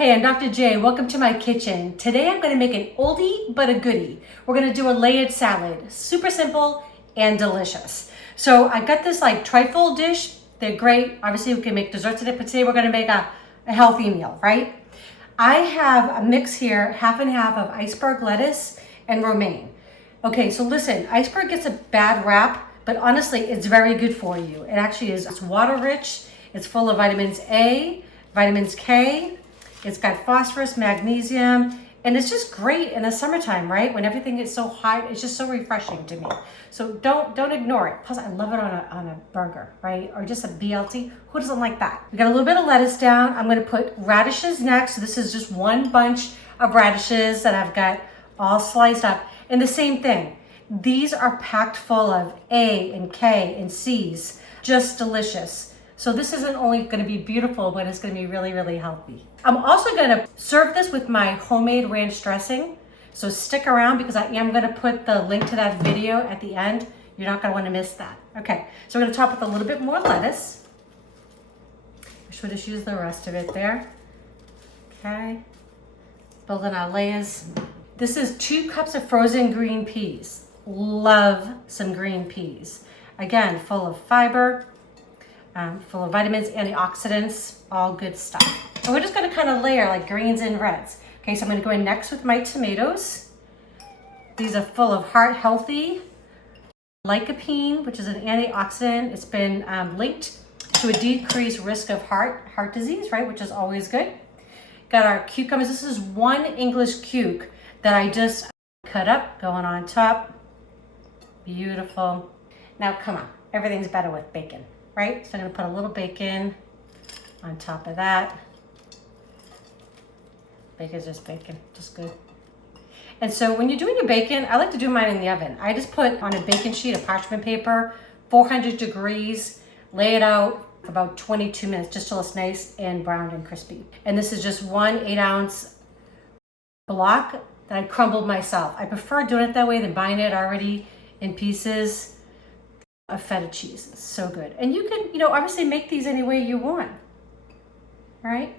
Hey, I'm Dr. J. Welcome to my kitchen. Today I'm going to make an oldie but a goodie. We're going to do a layered salad. Super simple and delicious. So I got this like trifle dish. They're great. Obviously we can make desserts in it, but today we're going to make a healthy meal, right? I have a mix here, half and half of iceberg lettuce and romaine. Okay, so listen, iceberg gets a bad rap, but honestly, it's very good for you. It actually is. It's water rich. It's full of vitamins A, vitamins K. It's got phosphorus, magnesium, and it's just great in the summertime, right? When everything is so hot, it's just so refreshing to me. So don't ignore it. Plus, I love it on a burger, right? Or just a BLT. Who doesn't like that? We got a little bit of lettuce down. I'm gonna put radishes next. So this is just one bunch of radishes that I've got all sliced up. And the same thing. These are packed full of A and K and C's. Just delicious. So this isn't only going to be beautiful, but it's going to be really, really healthy. I'm also going to serve this with my homemade ranch dressing. So stick around because I am going to put the link to that video at the end. You're not going to want to miss that. Okay, so we're going to top with a little bit more lettuce. I should just use the rest of it there. Okay, building our layers. This is 2 cups of frozen green peas. Love some green peas. Again, full of fiber. Full of vitamins, antioxidants, all good stuff. And we're just going to kind of layer like greens and reds. Okay, so I'm going to go in next with my tomatoes. These are full of heart healthy lycopene, which is an antioxidant. It's been linked to a decreased risk of heart disease, right? Which is always good. Got our cucumbers. This is 1 English cuke that I just cut up, going on top. Beautiful. Now, come on, everything's better with bacon. Right? So I'm going to put a little bacon on top of that. Bacon's just bacon, just good. And so when you're doing your bacon, I like to do mine in the oven. I just put on a baking sheet of parchment paper, 400 degrees, lay it out for about 22 minutes, just till it's nice and browned and crispy. And this is just 1 8-ounce block that I crumbled myself. I prefer doing it that way than buying it already in pieces. Of feta cheese. It's so good. And you can, obviously make these any way you want. Right?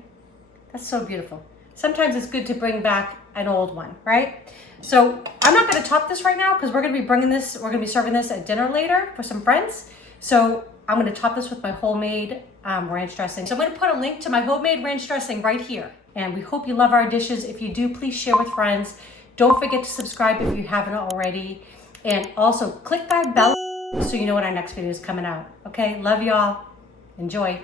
That's so beautiful. Sometimes it's good to bring back an old one, right? So I'm not going to top this right now because we're going to be serving this at dinner later for some friends. So I'm going to top this with my homemade ranch dressing. So I'm going to put a link to my homemade ranch dressing right here. And we hope you love our dishes. If you do, please share with friends. Don't forget to subscribe if you haven't already. And also click that bell so you know when our next video is coming out. Okay, love y'all. Enjoy.